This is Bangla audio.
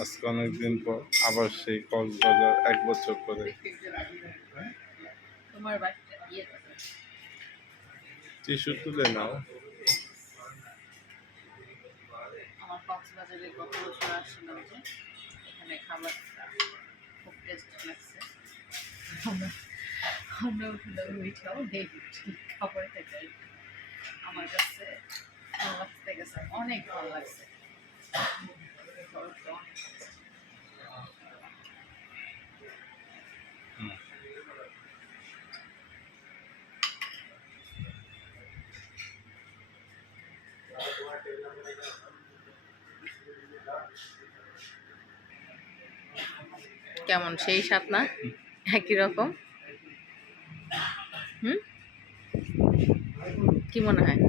আজকে অনেকদিন পর আবার সেই কক্সবাজার 1 বছর পরে তোমার টিস্যু তুলে নাও। আমার কক্সবাজারে গত বছর আসছিলাম, যে এখানে খাবার খুব টেস্ট লাগছে। আমরা আমরা ওখানে উঠেও দেখছি খাবার থেকে আমার কাছে ভালো লাগতে গেছে, অনেক ভালো লাগছে। কেমন সেই স্বাদ না? একই রকম। কি মনে হয়?